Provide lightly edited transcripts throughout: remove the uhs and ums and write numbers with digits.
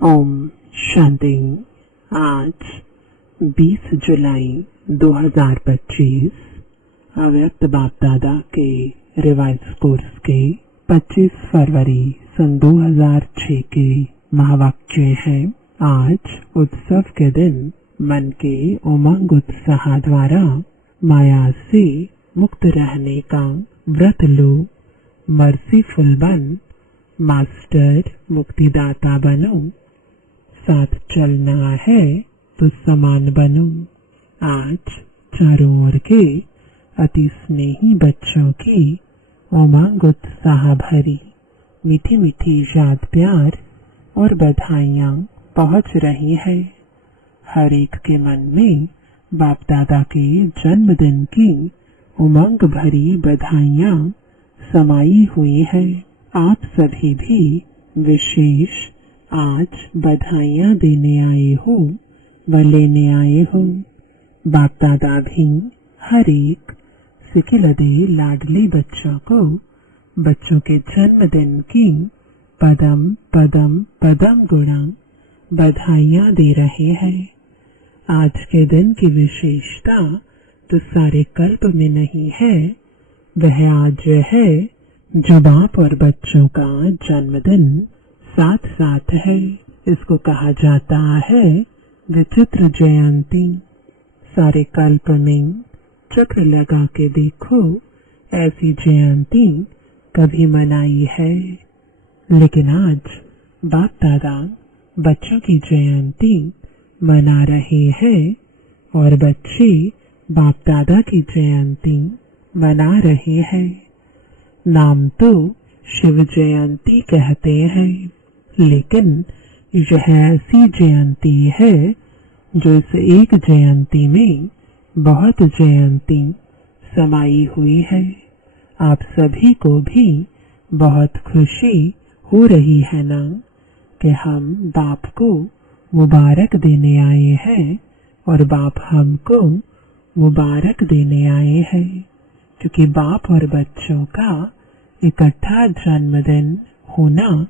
ओम शांति। आज 20 जुलाई 2025 अव्यक्त बाप दादा के रिवाइज कोर्स के 25 फरवरी सन 2006 के महावाक्य है। आज उत्सव के दिन मन के उमंग उत्साह द्वारा माया से मुक्त रहने का व्रत लो। मर्सीफुल बन, मास्टर मुक्तिदाता बनो। साथ चलना है तो समान बनो। आज चारों ओर के अति स्नेही बच्चों की उमंग उत्साह भरी मीठी मीठी याद प्यार और बधाइयाँ पहुँच रही है। हर एक के मन में बाप दादा के जन्मदिन की उमंग भरी बधाइयाँ समाई हुई है। आप सभी भी विशेष आज बधाइयाँ देने आए हो व लेने आए हो। बाप दादा भी हर एक सिकिलदे लाडले बच्चों को बच्चों के जन्मदिन की पदम पदम पदम गुणा बधाइयाँ दे रहे हैं। आज के दिन की विशेषता तो सारे कल्प में नहीं है, वह आज है जो बाप और बच्चों का जन्मदिन साथ साथ है। इसको कहा जाता है विचित्र जयंती। सारे कल्प में चक्र लगा के देखो, ऐसी जयंती कभी मनाई है। लेकिन आज बाप दादा बच्चों की जयंती मना रहे हैं और बच्चे बाप दादा की जयंती मना रहे हैं। नाम तो शिव जयंती कहते हैं, लेकिन यह ऐसी जयंती है जो इस एक जयंती में बहुत जयंती समाई हुई है। आप सभी को भी बहुत खुशी हो रही है ना कि हम बाप को मुबारक देने आए हैं और बाप हमको मुबारक देने आए हैं, क्योंकि बाप और बच्चों का इकट्ठा जन्मदिन होना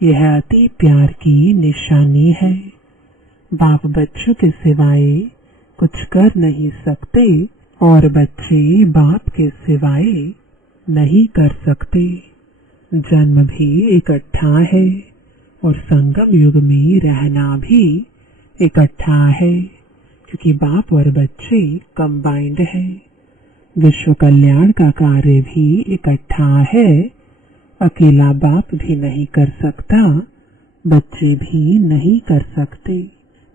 यह अति प्यार की निशानी है। बाप बच्चों के सिवाय कुछ कर नहीं सकते और बच्चे बाप के सिवाय नहीं कर सकते। जन्म भी इकट्ठा है और संगम युग में रहना भी इकट्ठा है, क्योंकि बाप और बच्चे कंबाइंड है। विश्व कल्याण का कार्य भी इकट्ठा है। अकेला बाप भी नहीं कर सकता, बच्चे भी नहीं कर सकते।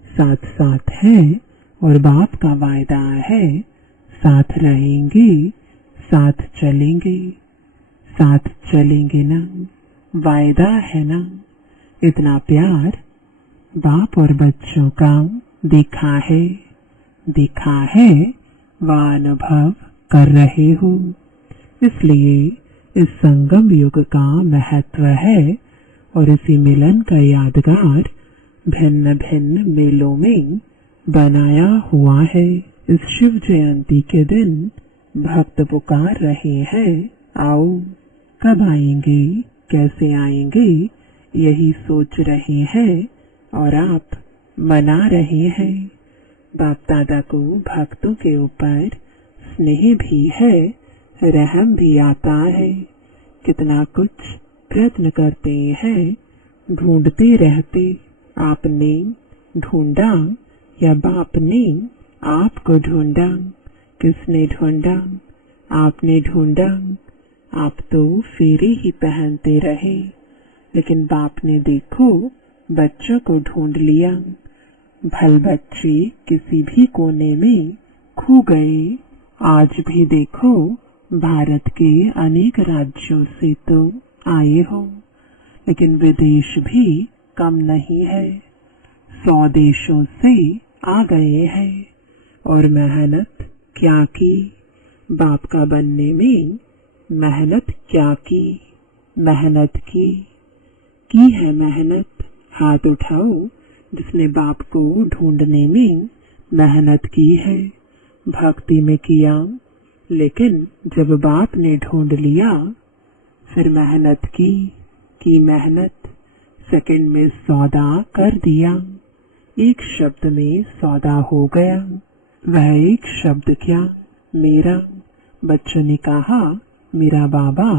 साथ साथ है और बाप का वायदा है, साथ रहेंगे, साथ चलेंगे। साथ चलेंगे ना, वायदा है ना। इतना प्यार बाप और बच्चों का देखा है व अनुभव कर रहे हो। इसलिए इस संगम युग का महत्व है और इसी मिलन का यादगार भिन्न भिन्न मेलों में बनाया हुआ है। इस शिव जयंती के दिन भक्त पुकार रहे हैं, आओ। कब आएंगे, कैसे आएंगे, यही सोच रहे हैं और आप मना रहे हैं। बाप दादा को भक्तों के ऊपर स्नेह भी है, रहम भी आता है। कितना कुछ प्रयत्न करते हैं, ढूंढते रहते। आपने ढूंढा या बाप ने आपको ढूंढा? किसने ढूंढा? आपने ढूंढा। आप तो फेरे ही पहनते रहे, लेकिन बाप ने देखो बच्चों को ढूंढ लिया। भल बच्चे किसी भी कोने में खो गए। आज भी देखो भारत के अनेक राज्यों से तो आए हो, लेकिन विदेश भी कम नहीं है। 100 देशों से आ गए हैं और मेहनत क्या की? बाप का बनने में मेहनत क्या की? मेहनत की है मेहनत। हाथ उठाओ जिसने बाप को ढूंढने में मेहनत की है। भक्ति में किया, लेकिन जब बाप ने ढूंढ लिया फिर मेहनत की मेहनत सेकंड में सौदा कर दिया। एक शब्द में सौदा हो गया। वह एक शब्द क्या? मेरा। बच्चों ने कहा मेरा बाबा,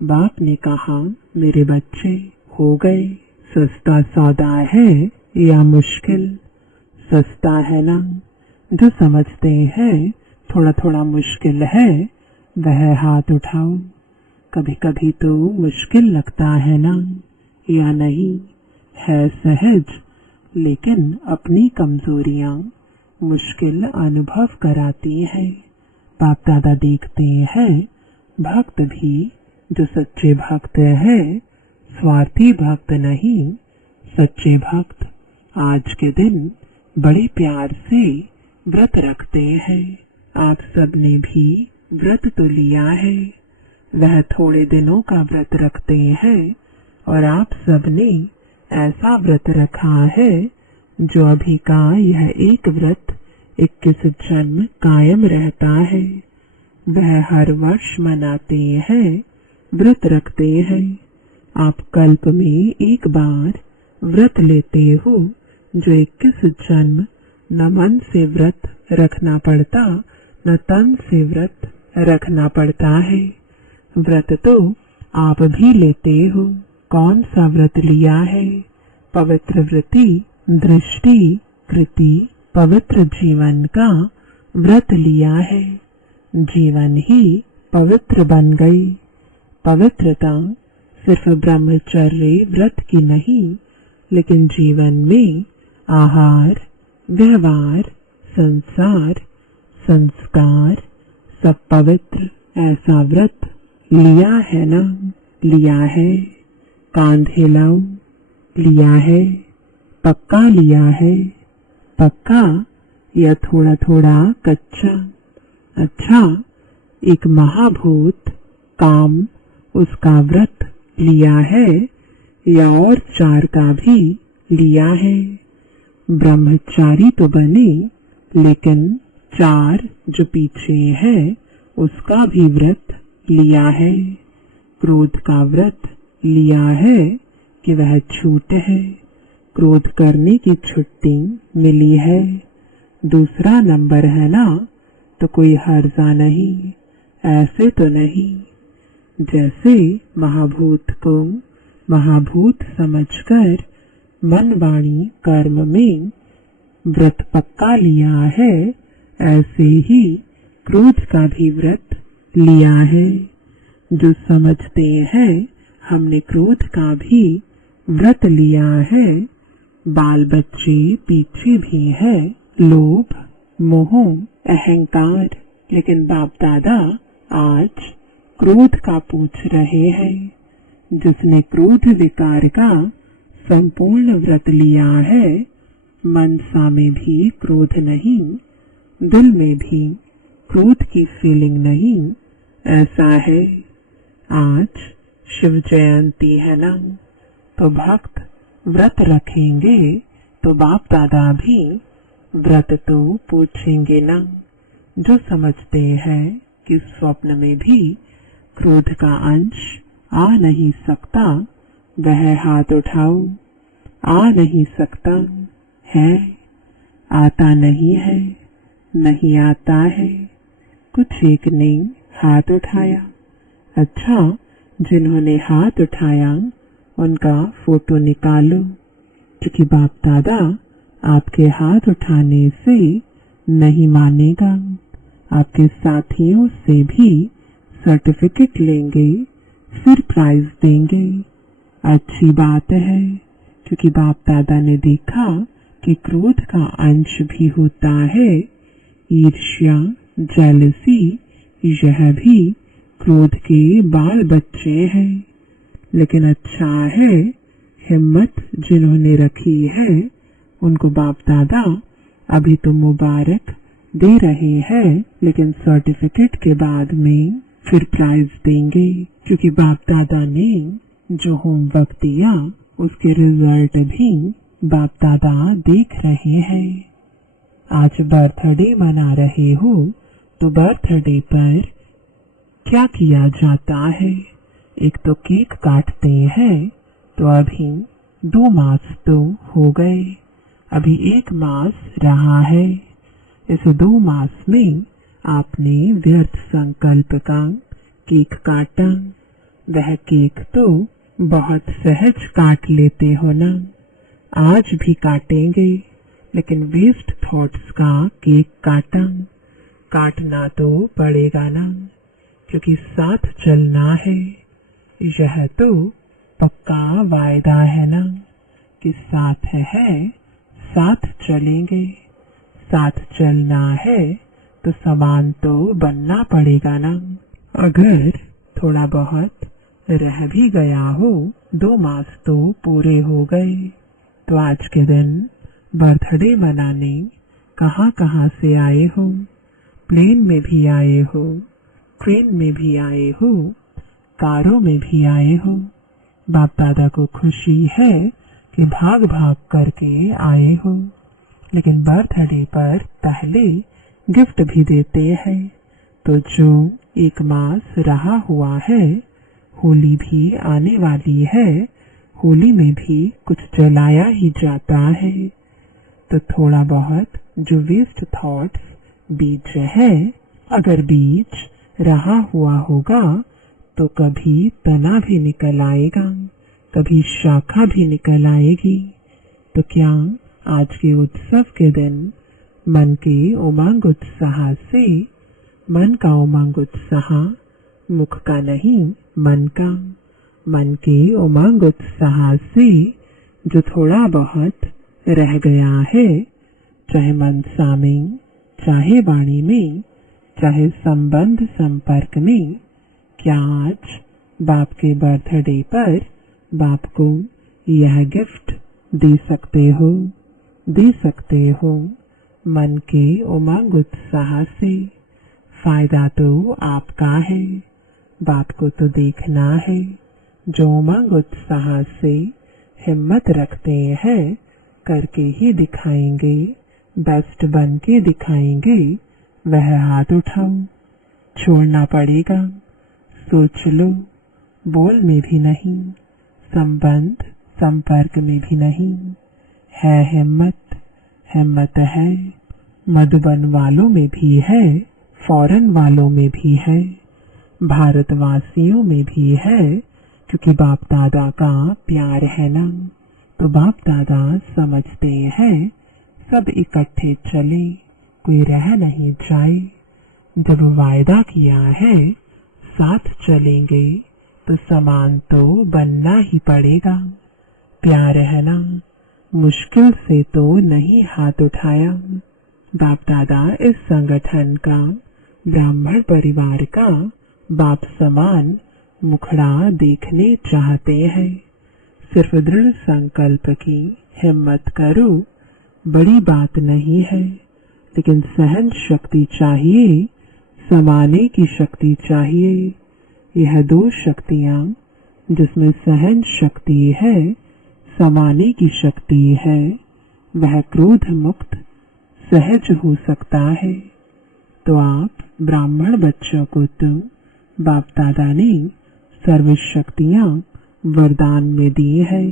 बाप ने कहा मेरे बच्चे। हो गए। सस्ता सौदा है या मुश्किल? सस्ता है ना। जो समझते हैं थोड़ा थोड़ा मुश्किल है वह हाथ उठाओ। कभी कभी तो मुश्किल लगता है ना, या नहीं? है सहज, लेकिन अपनी कमजोरियां मुश्किल अनुभव कराती है। बाप दादा देखते हैं भक्त भी जो सच्चे भक्त है, स्वार्थी भक्त नहीं, सच्चे भक्त आज के दिन बड़े प्यार से व्रत रखते हैं। आप सब ने भी व्रत तो लिया है। वह थोड़े दिनों का व्रत रखते हैं और आप सब ने ऐसा व्रत रखा है जो अभी का यह एक व्रत 21 जन्म कायम रहता है। वह हर वर्ष मनाते हैं, व्रत रखते हैं। आप कल्प में एक बार व्रत लेते हो जो 21 जन्म न मन से व्रत रखना पड़ता न तन से व्रत रखना पड़ता है। व्रत तो आप भी लेते हो। कौन सा व्रत लिया है? पवित्र वृत्ति, दृष्टि, कृति, पवित्र जीवन का व्रत लिया है। जीवन ही पवित्र बन गई। पवित्रता सिर्फ ब्रह्मचर्य व्रत की नहीं, लेकिन जीवन में आहार, व्यवहार, संसार, संस्कार सब पवित्र। ऐसा व्रत लिया है ना? लिया है। कांध हिलाओ। लिया है। पक्का लिया है। पक्का या थोड़ा थोड़ा कच्चा? अच्छा, एक महाभूत काम उसका व्रत लिया है या और 4 का भी लिया है? ब्रह्मचारी तो बने, लेकिन 4 जो पीछे है उसका भी व्रत लिया है। क्रोध का व्रत लिया है कि वह छूट है। क्रोध करने की छुट्टी मिली है। दूसरा नंबर है ना, तो कोई हर्जा नहीं। ऐसे तो नहीं। जैसे महाभूत को महाभूत समझकर मन वाणी कर्म में व्रत पक्का लिया है, ऐसे ही क्रोध का भी व्रत लिया है। जो समझते हैं हमने क्रोध का भी व्रत लिया है। बाल बच्चे पीछे भी है, लोभ, मोह, अहंकार, लेकिन बाप दादा आज क्रोध का पूछ रहे हैं। जिसने क्रोध विकार का संपूर्ण व्रत लिया है, मनसा में भी क्रोध नहीं, दिल में भी क्रोध की फीलिंग नहीं। ऐसा है। आज शिव जयंती है ना, तो भक्त व्रत रखेंगे तो बाप दादा भी व्रत तो पूछेंगे ना। जो समझते हैं कि स्वप्न में भी क्रोध का अंश आ नहीं सकता, वह हाथ उठाओ। आ नहीं सकता है, आता नहीं है, नहीं आता है। कुछ एक ने हाथ उठाया। अच्छा, जिन्होंने हाथ उठाया उनका फोटो निकालो, क्योंकि बाप दादा आपके हाथ उठाने से नहीं मानेगा। आपके साथियों से भी सर्टिफिकेट लेंगे, फिर प्राइज देंगे। अच्छी बात है, क्योंकि बाप दादा ने देखा कि क्रोध का अंश भी होता है। ईर्ष्या, जेलसी, यह भी क्रोध के बाल बच्चे हैं। लेकिन अच्छा है, हिम्मत जिन्होंने रखी है उनको बाप दादा अभी तो मुबारक दे रहे हैं, लेकिन सर्टिफिकेट के बाद में फिर प्राइज देंगे। क्योंकि बाप दादा ने जो होमवर्क दिया उसके रिजल्ट भी बाप दादा देख रहे हैं। आज बर्थडे मना रहे हो, तो बर्थडे पर क्या किया जाता है? एक तो केक काटते हैं, तो अभी 2 मास तो हो गए, अभी 1 मास रहा है। इस 2 मास में आपने व्यर्थ संकल्प का केक काटा। वह केक तो बहुत सहज काट लेते हो ना, आज भी काटेंगे, लेकिन वेस्ट थॉट्स का केक काटना तो पड़ेगा ना, क्योंकि साथ चलना है। यह तो पक्का वायदा है ना कि साथ है, साथ चलेंगे। साथ चलना है तो समान तो बनना पड़ेगा ना। अगर थोड़ा बहुत रह भी गया हो, 2 मास तो पूरे हो गए, तो आज के दिन बर्थडे मनाने कहाँ कहाँ से आए हो? प्लेन में भी आए हो, ट्रेन में भी आए हो, कारों में भी आए हो। बाप दादा को खुशी है कि भाग भाग करके आए हो, लेकिन बर्थडे पर पहले गिफ्ट भी देते हैं। तो जो 1 मास रहा हुआ है, होली भी आने वाली है, होली में भी कुछ जलाया ही जाता है। तो थोड़ा बहुत जो वेस्ट थॉट्स बीज है, अगर बीज रहा हुआ होगा तो कभी तना भी निकल आएगा, कभी शाखा भी निकल आएगी। तो क्या आज के उत्सव के दिन मन के उमंग उत्साह से, मन का उमंग उत्साह मुख का नहीं, मन का, मन के उमंग उत्साह से जो थोड़ा बहुत रह गया है, चाहे मनसा में, चाहे वाणी में, चाहे संबंध संपर्क में, क्या आज बाप के बर्थडे पर बाप को यह गिफ्ट दे सकते हो? दे सकते हो मन के उमंग उत्साह से। फायदा तो आपका है, बाप को तो देखना है। जो उमंग उत्साह से हिम्मत रखते हैं, करके ही दिखाएंगे, बेस्ट बन के दिखाएंगे, वह हाथ उठाओ। छोड़ना पड़ेगा, सोच लो, बोल में भी नहीं, संबंध संपर्क में भी नहीं। है हिम्मत, हिम्मत है। मधुबन वालों में भी है, फॉरेन वालों में भी है, भारतवासियों में भी है, क्योंकि बाप दादा का प्यार है ना। तो बाप दादा समझते हैं सब इकट्ठे चले, कोई रह नहीं जाए। जब वायदा किया है साथ चलेंगे, तो समान तो बनना ही पड़ेगा। प्यार है ना, मुश्किल से तो नहीं हाथ उठाया। बाप दादा इस संगठन का, ब्राह्मण परिवार का बाप समान मुखड़ा देखने चाहते हैं। सिर्फ दृढ़ संकल्प की हिम्मत करो, बड़ी बात नहीं है, लेकिन सहन शक्ति चाहिए, समाने की शक्ति चाहिए। यह 2 शक्तियाँ, जिसमें सहन शक्ति है, समाने की शक्ति है, वह क्रोध मुक्त सहज हो सकता है। तो आप ब्राह्मण बच्चों को तो बाप दादा ने सर्व शक्तियाँ वरदान में दी है।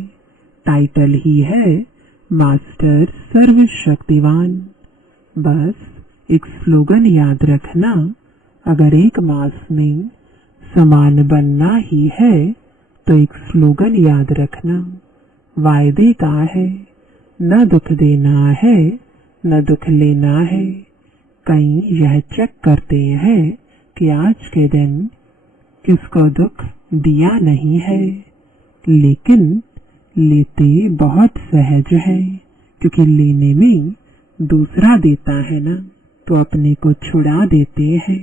टाइटल ही है मास्टर सर्वशक्तिवान। बस एक स्लोगन याद रखना, अगर 1 मास में समान बनना ही है, तो एक स्लोगन याद रखना, वायदे का है, न दुख देना है, न दुख लेना है। कई यह चेक करते हैं कि आज के दिन किसको दुख दिया नहीं है, लेकिन लेते बहुत सहज है, क्योंकि लेने में दूसरा देता है ना, तो अपने को छुड़ा देते हैं।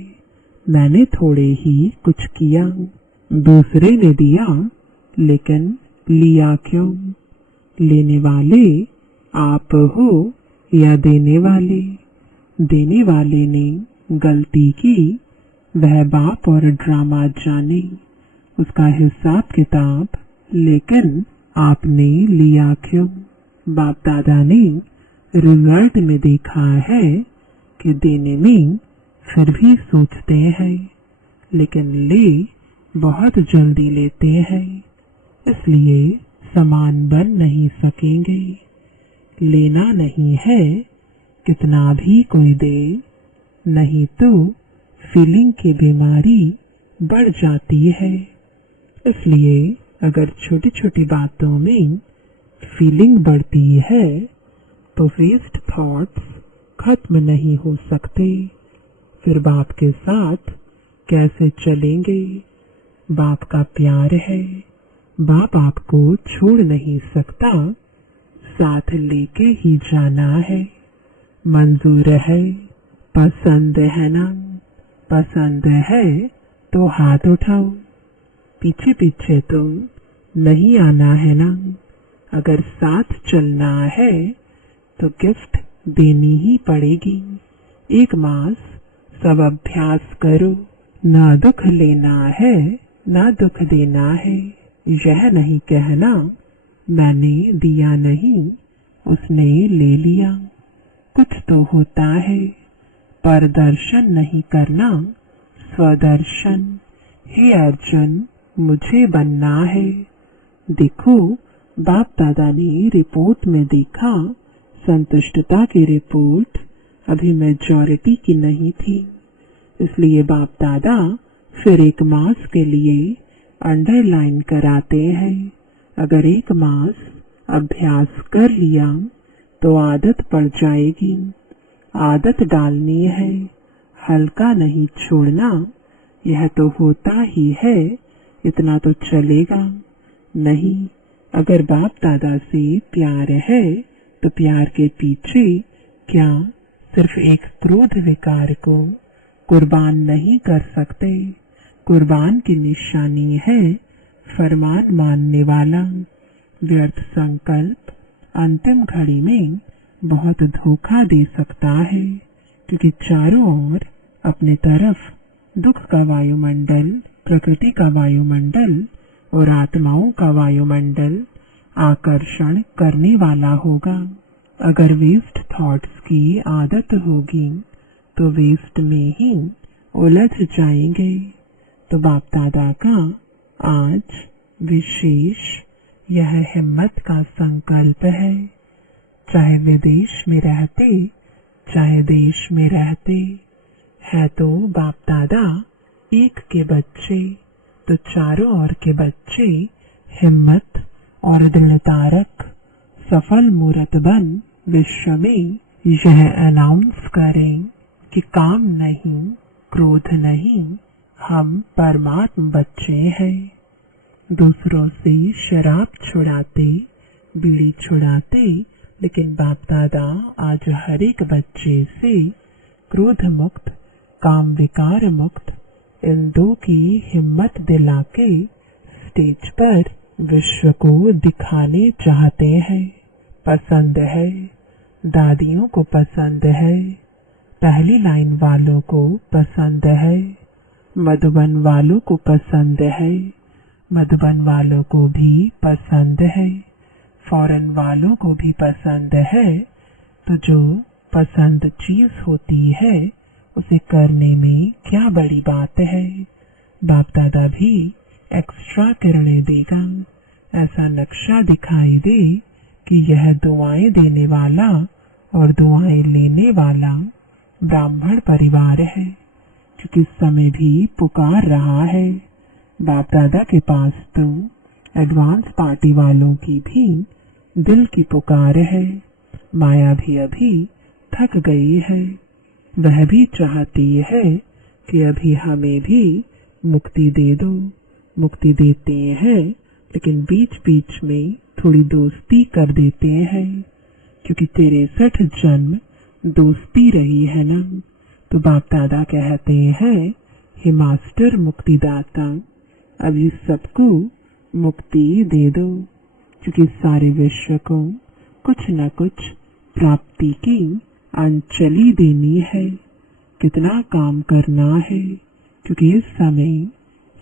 मैंने थोड़े ही कुछ किया, दूसरे ने दिया, लेकिन लिया क्यों? लेने वाले आप हो या देने वाले? देने वाले ने गलती की, वह बाप और ड्रामा जाने, उसका हिसाब किताब, लेकिन आपने लिया क्यों? बाप दादा ने रिजल्ट में देखा है कि देने में फिर भी सोचते हैं, लेकिन ले बहुत जल्दी लेते हैं। इसलिए समान बन नहीं सकेंगे। लेना नहीं है कितना भी कोई दे, नहीं तो फीलिंग की बीमारी बढ़ जाती है। इसलिए अगर छोटी छोटी बातों में फीलिंग बढ़ती है तो वेस्ट थॉट्स खत्म नहीं हो सकते। फिर बाप के साथ कैसे चलेंगे? बाप का प्यार है, बाप आपको छोड़ नहीं सकता, साथ लेके ही जाना है। मंजूर है, पसंद है ना? पसंद है तो हाथ उठाओ। पीछे पीछे तुम नहीं आना है ना? अगर साथ चलना है तो गिफ्ट देनी ही पड़ेगी। एक मास सब अभ्यास करो, ना दुख लेना है ना दुख देना है। यह नहीं कहना मैंने दिया नहीं, उसने ले लिया। कुछ तो होता है, पर दर्शन नहीं करना स्वदर्शन। हे अर्जुन, मुझे बनना है। देखो, बाप दादा ने रिपोर्ट में देखा, संतुष्टता की रिपोर्ट अभी मेजॉरिटी की नहीं थी। इसलिए बाप दादा फिर एक मास के लिए अंडरलाइन कराते हैं। अगर एक मास अभ्यास कर लिया तो आदत पड़ जाएगी। आदत डालनी है, हल्का नहीं छोड़ना। यह तो होता ही है, इतना तो चलेगा नहीं। अगर बाप दादा से प्यार है तो प्यार के पीछे क्या सिर्फ एक क्रोध विकार को कुर्बान नहीं कर सकते? कुर्बान की निशानी है फरमान मानने वाला। व्यर्थ संकल्प अंतिम घड़ी में बहुत धोखा दे सकता है, क्योंकि चारों ओर अपने तरफ दुख का वायुमंडल, प्रकृति का वायुमंडल और आत्माओं का वायुमंडल आकर्षण करने वाला होगा। अगर वेस्ट थॉट्स की आदत होगी तो वेस्ट में ही उलझ जाएंगे। तो बाप दादा का आज विशेष यह हिम्मत का संकल्प है। चाहे विदेश में रहते, चाहे देश में रहते, है तो बाप दादा एक के बच्चे, तो चारों ओर के बच्चे हिम्मत और दृढ़ता रख सफल मूर्त बन विश्व में यह अनाउंस करें कि काम नहीं, क्रोध नहीं, हम परमात्म बच्चे हैं। दूसरों से शराब छुड़ाते, बीड़ी छुड़ाते, लेकिन बाप दादा आज हर एक बच्चे से क्रोध मुक्त, काम विकार मुक्त, इन दो की हिम्मत दिला के स्टेज पर विश्व को दिखाने चाहते हैं। पसंद है, दादियों को पसंद है, पहली लाइन वालों को पसंद है, मधुबन वालों को पसंद है, मधुबन वालों को भी पसंद है, फॉरेन वालों को भी पसंद है। तो जो पसंद चीज होती है उसे करने में क्या बड़ी बात है? बाप दादा भी एक्स्ट्रा किरणें देगा। ऐसा नक्शा दिखाई दे कि यह दुआएं देने वाला और दुआएं लेने वाला ब्राह्मण परिवार है, क्योंकि समय भी पुकार रहा है। बाप दादा के पास तो एडवांस पार्टी वालों की भी दिल की पुकार है। माया भी अभी थक गई है, वह भी चाहती है कि अभी हमें भी मुक्ति दे दो। मुक्ति देते हैं, लेकिन बीच बीच में थोड़ी दोस्ती कर देते हैं, क्योंकि 63 जन्म दोस्ती रही है ना। तो बाप दादा कहते हैं, हे मास्टर मुक्तिदाता, अभी सबको मुक्ति दे दो, क्योंकि सारे विश्व को कुछ न कुछ प्राप्ति की अंजलि देनी है। कितना काम करना है, क्योंकि इस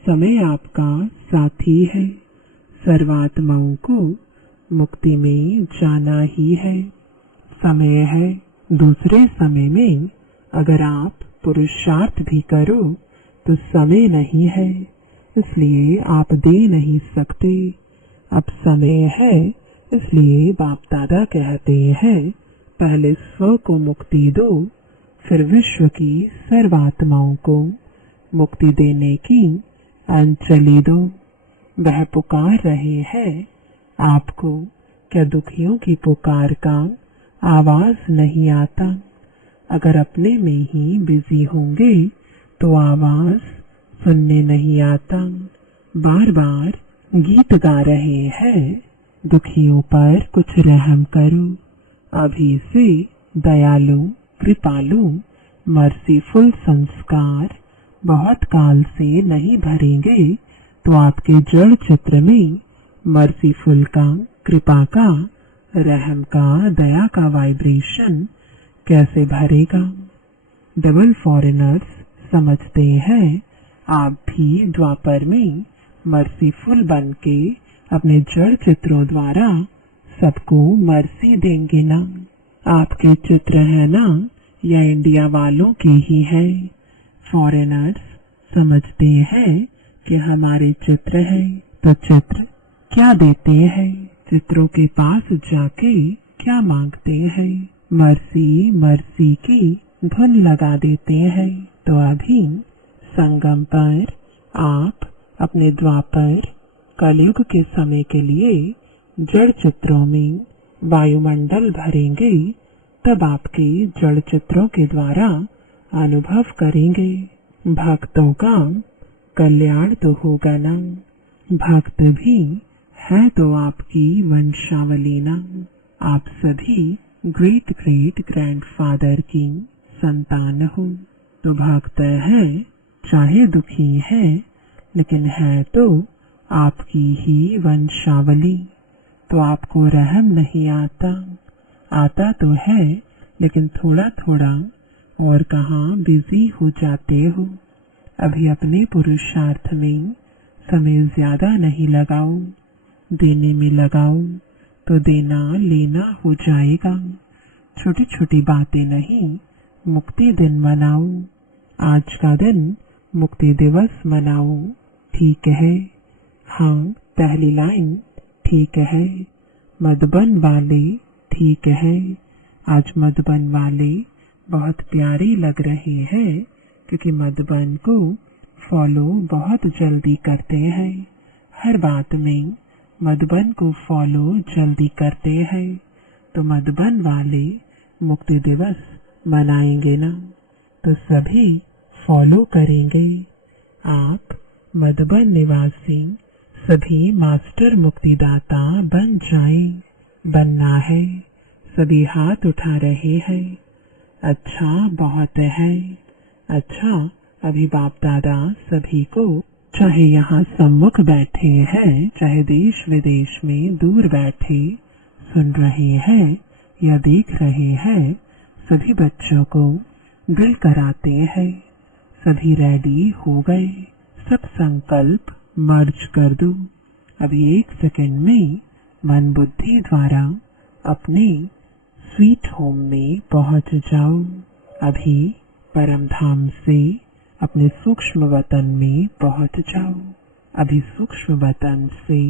समय आपका साथी है। सर्वात्माओं को मुक्ति में जाना ही है। समय है, दूसरे समय में अगर आप पुरुषार्थ भी करो तो समय नहीं है, इसलिए आप दे नहीं सकते। अब समय है, इसलिए बाप दादा कहते हैं पहले स्व को मुक्ति दो, फिर विश्व की सर्वात्माओं को मुक्ति देने की अंजलि दो। वह पुकार रहे हैं आपको, क्या दुखियों की पुकार का आवाज नहीं आता? अगर अपने में ही बिजी होंगे तो आवाज सुनने नहीं आता। बार बार गीत गा रहे हैं, दुखियों पर कुछ रहम करो। अभी से दयालु, कृपालु, मर्सीफुल संस्कार बहुत काल से नहीं भरेंगे तो आपके जड़ चित्र में मर्सीफुल का, कृपा का, रहम का, दया का वाइब्रेशन कैसे भरेगा? डबल फॉरेनर्स समझते हैं आप भी द्वापर में मर्सीफुल बन के अपने जड़ चित्रों द्वारा सबको मर्सी देंगे ना। आपके चित्र है ना, या इंडिया वालों के ही है? फॉरेनर्स समझते हैं कि हमारे चित्र है, तो चित्र क्या देते हैं? चित्रों के पास जाके क्या मांगते हैं? मर्सी मर्सी की धुन लगा देते हैं। तो अभी संगम पर आप अपने द्वापर कलयुग के समय के लिए जड़ चित्रों में वायुमंडल भरेंगे, तब आपके जड़ चित्रों के द्वारा अनुभव करेंगे। भक्तों का कल्याण तो होगा ना। भक्त भी है तो आपकी वंशावली ना। आप सभी ग्रेट ग्रेट ग्रैंडफादर की संतान हो। तो भक्त है, चाहे दुखी है, लेकिन है तो आपकी ही वंशावली। तो आपको रहम नहीं आता, आता तो है लेकिन थोड़ा थोड़ा, और कहाँ बिजी हो जाते हो। अभी अपने पुरुषार्थ में समय ज्यादा नहीं लगाओ, देने में लगाओ तो देना लेना हो जाएगा। छोटी छोटी बातें नहीं, मुक्ति दिन मनाओ। आज का दिन मुक्ति दिवस मनाओ, ठीक है? हाँ, पहली लाइन ठीक है। मधुबन वाले ठीक है। आज मधुबन वाले बहुत प्यारे लग रहे हैं, क्योंकि मधुबन को फॉलो बहुत जल्दी करते हैं। हर बात में मधुबन को फॉलो जल्दी करते हैं। तो मधुबन वाले मुक्ति दिवस मनाएंगे ना, तो सभी फॉलो करेंगे। आप मधुबन निवासी सभी मास्टर मुक्तिदाता बन जाएं। बनना है। सभी हाथ उठा रहे हैं। अच्छा, बहुत है। अच्छा, अभी बाप दादा सभी को, चाहे यहाँ सम्मुख बैठे हैं, चाहे देश विदेश में दूर बैठे सुन रहे हैं या देख रहे हैं, सभी बच्चों को दिल कराते हैं। सभी रेडी हो गए। सब संकल्प मर्ज कर दो। अभी 1 सेकंड में मन बुद्धि द्वारा अपने स्वीट होम में पहुंच जाओ। अभी परम धाम से अपने सूक्ष्म वतन में पहुंच जाओ। अभी सूक्ष्म वतन से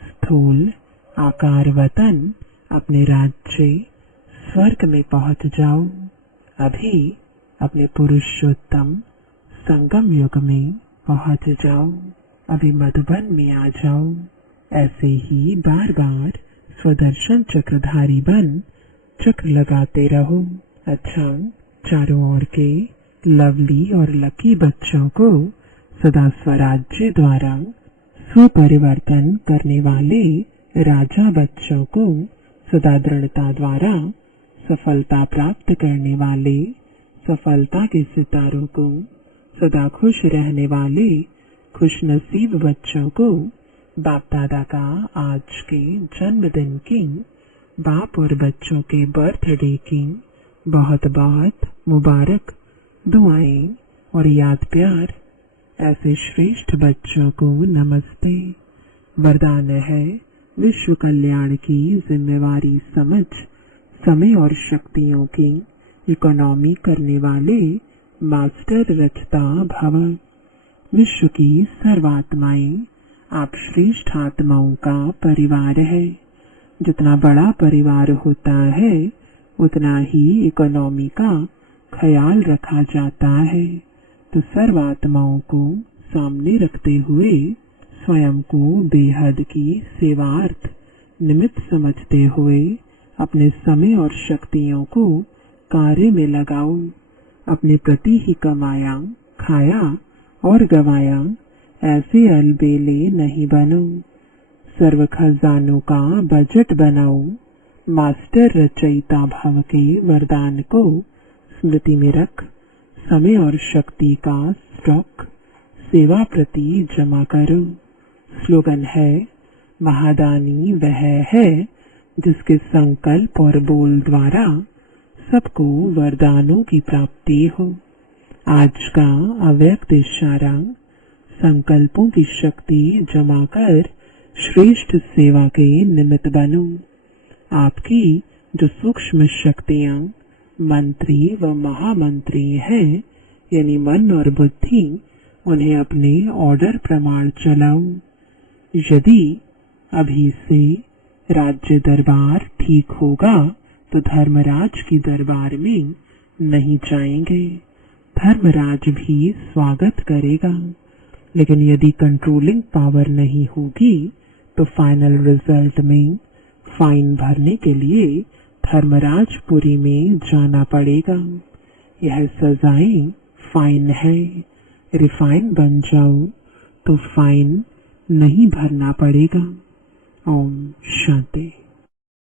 स्थूल आकार वतन अपने राज्य स्वर्ग में पहुंच जाओ। अभी अपने पुरुषोत्तम संगम युग में पहुंच जाओ। अभी मधुबन में आ जाओ। ऐसे ही बार बार स्वदर्शन चक्रधारी बन चक्र लगाते रहो। अच्छा, चारों ओर के लवली और लकी बच्चों को सदा स्वराज्य द्वारा सुपरिवर्तन करने वाले राजा बच्चों को सदा दृढ़ता द्वारा सफलता प्राप्त करने वाले सफलता के सितारों को, सदा खुश रहने वाले खुशनसीब बच्चों को बाप दादा का आज के जन्मदिन की, बाप और बच्चों के बर्थडे की बहुत बहुत मुबारक दुआएं और याद प्यार। ऐसे श्रेष्ठ बच्चों को नमस्ते। वरदान है विश्व कल्याण की जिम्मेवारी समझ समय और शक्तियों की इकोनॉमी करने वाले मास्टर रचता भव। विश्व की सर्वात्माएं आप श्रेष्ठ आत्माओं का परिवार है। जितना बड़ा परिवार होता है उतना ही इकोनॉमी का ख्याल रखा जाता है। तो सर्व आत्माओं को सामने रखते हुए स्वयं को बेहद की सेवार्थ निमित्त समझते हुए अपने समय और शक्तियों को कार्य में लगाओ। अपने प्रति ही कमाया, खाया और गवाया ऐसे अलबेले नहीं बनो। सर्व खजानों का बजट बनाओ। मास्टर रचयिता भव के वरदान को स्मृति में रख समय और शक्ति का स्टॉक सेवा प्रति जमा करो। स्लोगन है, महादानी वह है जिसके संकल्प और बोल द्वारा सबको वरदानों की प्राप्ति हो। आज का अव्यक्त इशारा, संकल्पों की शक्ति जमा कर श्रेष्ठ सेवा के निमित्त बनो। आपकी जो सूक्ष्म शक्तियां मंत्री व महामंत्री हैं, यानी मन और बुद्धि, उन्हें अपने ऑर्डर प्रमाण चलाओ। यदि अभी से राज्य दरबार ठीक होगा तो धर्मराज की दरबार में नहीं जाएंगे। धर्मराज भी स्वागत करेगा। लेकिन यदि कंट्रोलिंग पावर नहीं होगी तो फाइनल रिजल्ट में फाइन भरने के लिए धर्मराजपुरी में जाना पड़ेगा। यह सजाएं फाइन है। रिफाइन बन जाओ तो फाइन नहीं भरना पड़ेगा। ओम शांति।